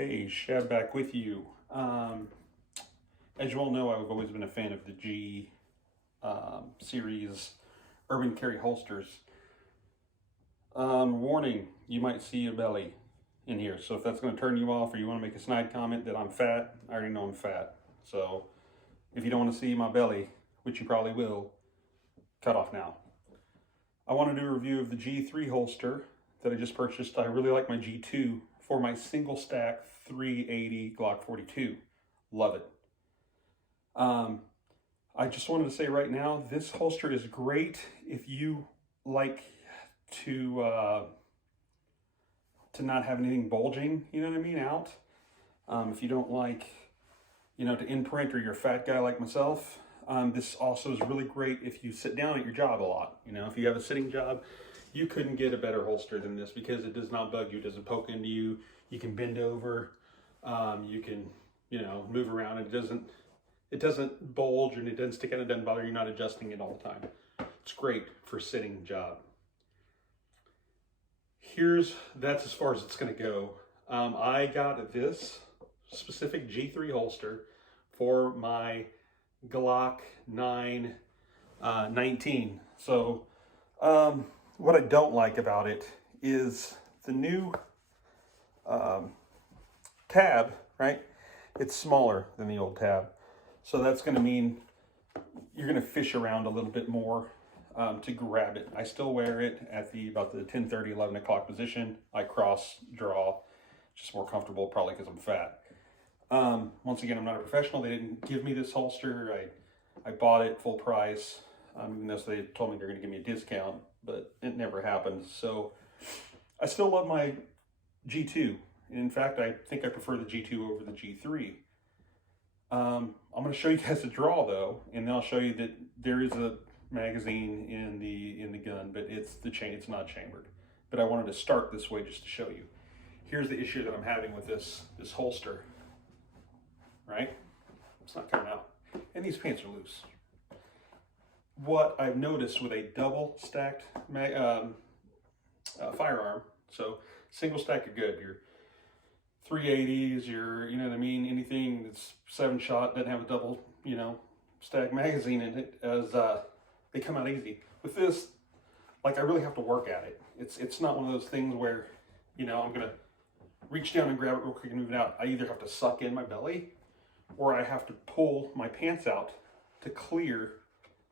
Hey, Shab back with you. As you all know, I've always been a fan of the G series urban carry holsters. Warning, you might see a belly in here. So if that's going to turn you off or you want to make a snide comment that I'm fat, I already know I'm fat. So if you don't want to see my belly, which you probably will, cut off now. I want to do a review of the G3 holster that I just purchased. I really like my G2 for my single stack 380 Glock 42. Love it. I just wanted to say right now, this holster is great if you like to not have anything bulging, you know what I mean, out. If you don't like, to imprint, or you're a fat guy like myself, this also is really great if you sit down at your job a lot. If you have a sitting job, you couldn't get a better holster than this because it does not bug you. It doesn't poke into you. You can bend over. You can, move around. It doesn't bulge and it doesn't stick out. It doesn't bother you. You're not adjusting it all the time. It's great for a sitting job. That's as far as it's going to go. I got this specific G3 holster for my Glock 19. So what I don't like about it is the new tab, right? It's smaller than the old tab. So that's going to mean you're going to fish around a little bit more to grab it. I still wear it at about the 10:30, 11 o'clock position. I cross draw, just more comfortable, probably because I'm fat. Once again, I'm not a professional. They didn't give me this holster. I bought it full price, even though they told me they're going to give me a discount, but it never happened. So I still love my G2. In fact, I think I prefer the G2 over the G3. I'm going to show you guys the draw though, and then I'll show you that there is a magazine in the gun, but it's not chambered. But I wanted to start this way just to show you. Here's the issue that I'm having with this holster. Right? It's not coming out. And these pants are loose. What I've noticed with a double stacked firearm, so single stack are good. Your 380s, you know what I mean, anything that's 7-shot, doesn't have a double, stack magazine in it, as they come out easy. With this, I really have to work at it. It's not one of those things where, I'm gonna reach down and grab it real quick and move it out. I either have to suck in my belly, or I have to pull my pants out to clear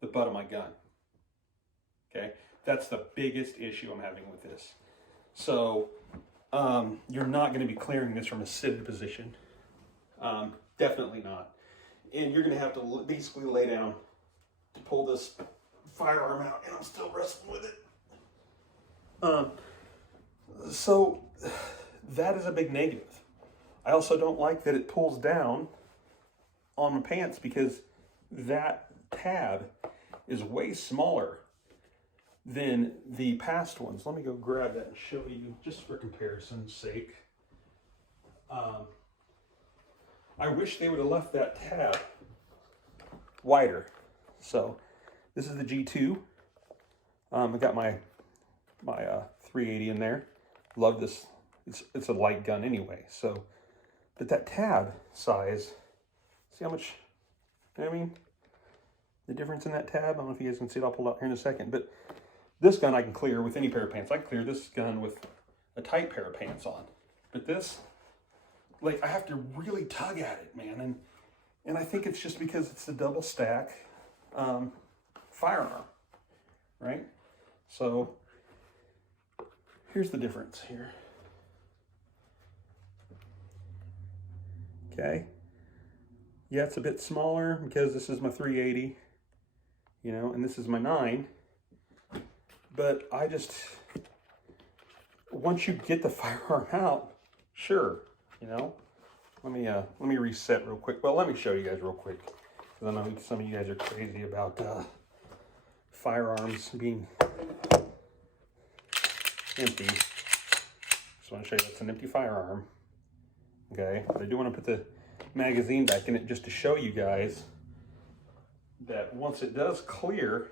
the butt of my gun. Okay, that's the biggest issue I'm having with this. So you're not going to be clearing this from a seated position. Definitely not. And you're going to have to basically lay down to pull this firearm out, and I'm still wrestling with it. So that is a big negative. I also don't like that it pulls down on my pants because that tab is way smaller than the past ones. Let me go grab that and show you just for comparison's sake. I wish they would have left that tab wider. So this is the G2. I got my 380 in there. Love this. It's a light gun anyway. So, but that tab size, see how much, you know what I mean? The difference in that tab. I don't know if you guys can see it. I'll pull it out here in a second. But this gun I can clear with any pair of pants. I can clear this gun with a tight pair of pants on. But this, I have to really tug at it, man. And I think it's just because it's a double stack firearm, right? So here's the difference here. Okay. Yeah, it's a bit smaller because this is my 380, and this is my 9. But once you get the firearm out, sure, let me reset real quick. Well, let me show you guys real quick, because I know some of you guys are crazy about firearms being empty. Just want to show you that's an empty firearm. Okay, but I do want to put the magazine back in it just to show you guys that once it does clear,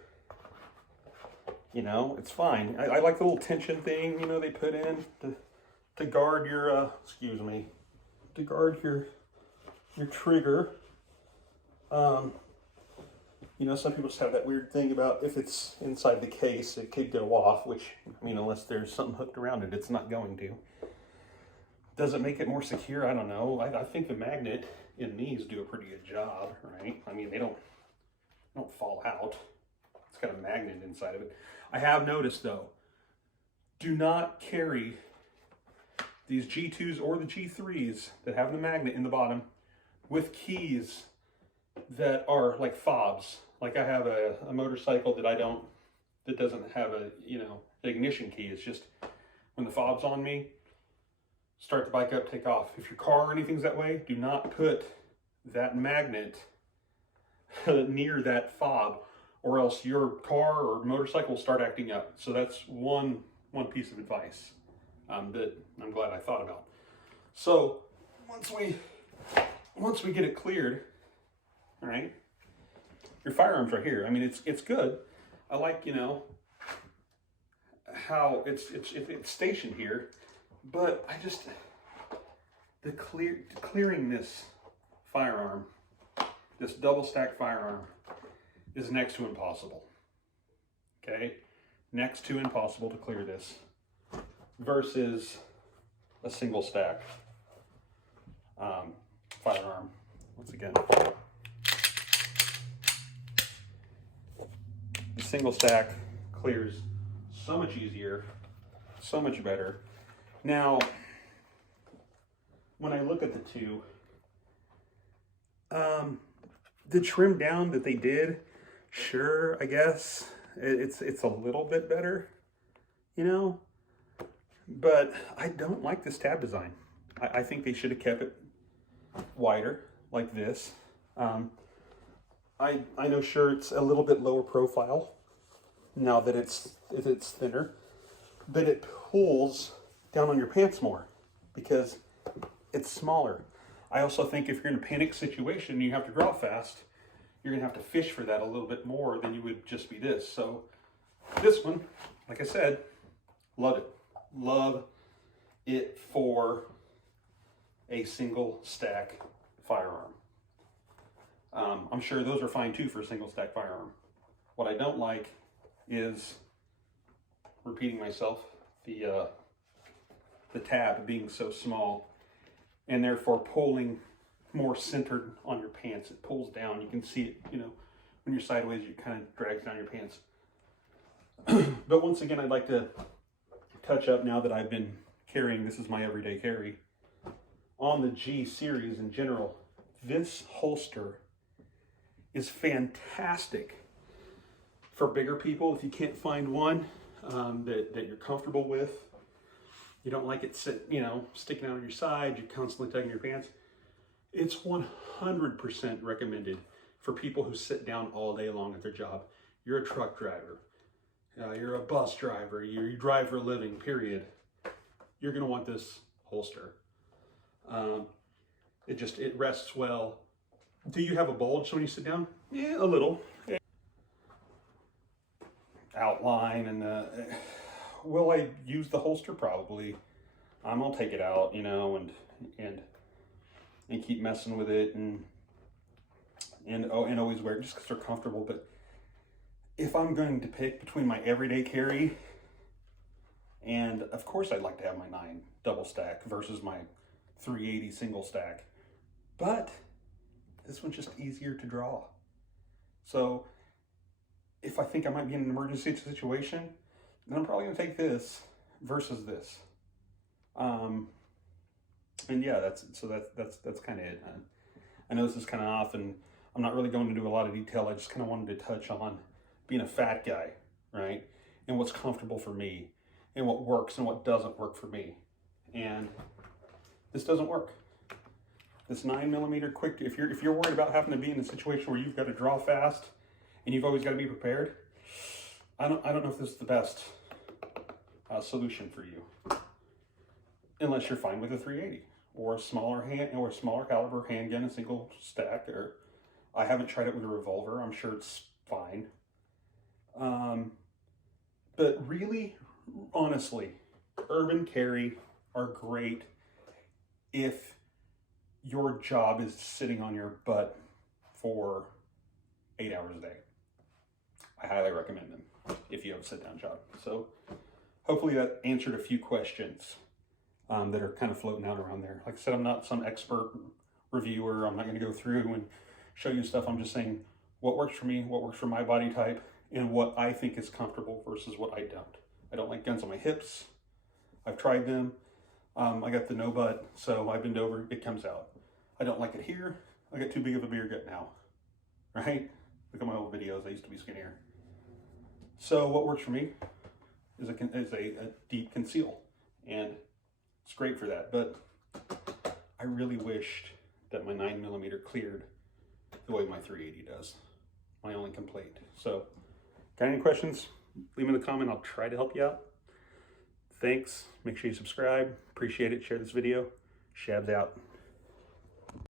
it's fine. I like the little tension thing, they put in to guard your, excuse me, to guard your trigger. You know, some people just have that weird thing about if it's inside the case, it could go off, which, I mean, unless there's something hooked around it, it's not going to. Does it make it more secure? I don't know. I think the magnet in these do a pretty good job, right? I mean, they don't fall out. It's got a magnet inside of it. I have noticed, though, do not carry these G2s or the G3s that have the magnet in the bottom with keys that are like fobs. Like I have a motorcycle that doesn't have a, you know, ignition key. It's just when the fob's on me, start the bike up, take off. If your car or anything's that way, do not put that magnet near that fob, or else your car or motorcycle will start acting up. So that's one piece of advice that I'm glad I thought about. So once we get it cleared, all right, your firearm's right here. I mean, it's good. I like, you know, how it's stationed here, but I just clearing this firearm, this double stack firearm, is next to impossible. Okay, next to impossible to clear this versus a single stack firearm. Once again, the single stack clears so much easier, so much better. Now, when I look at the two, the trim down that they did, sure, I guess it's a little bit better, you know, but I don't like this tab design. I think they should have kept it wider like this. I know, sure, it's a little bit lower profile now that it's thinner, but it pulls down on your pants more because it's smaller. I also think if you're in a panic situation and you have to draw fast, you're gonna have to fish for that a little bit more than you would just be this. So this one, like I said, love it. Love it for a single stack firearm. I'm sure those are fine too for a single stack firearm. What I don't like is, repeating myself, the tab being so small and therefore pulling more centered on your pants. It pulls down. You can see it, you know, when you're sideways, it kind of drags down your pants. But once again, I'd like to touch up, now that I've been carrying, this is my everyday carry, on the G series in general. This holster is fantastic for bigger people. If you can't find one that you're comfortable with, you don't like it sticking out on your side, you're constantly tugging your pants, it's 100% recommended for people who sit down all day long at their job. You're a truck driver, you're a bus driver, you drive for a living, period. You're gonna want this holster. It rests well. Do you have a bulge when you sit down? Yeah, a little. Outline and will I use the holster? Probably. I'll take it out, you know, and keep messing with it and always wear it just because they're comfortable. But if I'm going to pick between my everyday carry, and of course I'd like to have my 9 double stack versus my 380 single stack, but this one's just easier to draw. So if I think I might be in an emergency situation, then I'm probably gonna take this versus this. And yeah, that's kind of it. I know this is kind of off, and I'm not really going into a lot of detail. I just kind of wanted to touch on being a fat guy, right? And what's comfortable for me, and what works and what doesn't work for me. And this doesn't work. This 9mm quick, if you're worried about having to be in a situation where you've got to draw fast and you've always got to be prepared, I don't know if this is the best solution for you, unless you're fine with a 380 or a smaller caliber handgun, a single stack. Or I haven't tried it with a revolver. I'm sure it's fine. But really, honestly, urban carry are great if your job is sitting on your butt for 8 hours a day. I highly recommend them if you have a sit-down job. So hopefully that answered a few questions that are kind of floating out around there. Like I said, I'm not some expert reviewer. I'm not going to go through and show you stuff. I'm just saying what works for me, what works for my body type, and what I think is comfortable versus what I don't. I don't like guns on my hips. I've tried them. I got the no butt, so I bend over, it comes out. I don't like it here. I got too big of a beer gut now, right? Look at my old videos, I used to be skinnier. So what works for me is a deep conceal, and it's great for that, but I really wished that my 9mm cleared the way my 380 does. My only complaint. So, got any questions? Leave them in the comment, I'll try to help you out. Thanks, make sure you subscribe, appreciate it, share this video. Shabs out.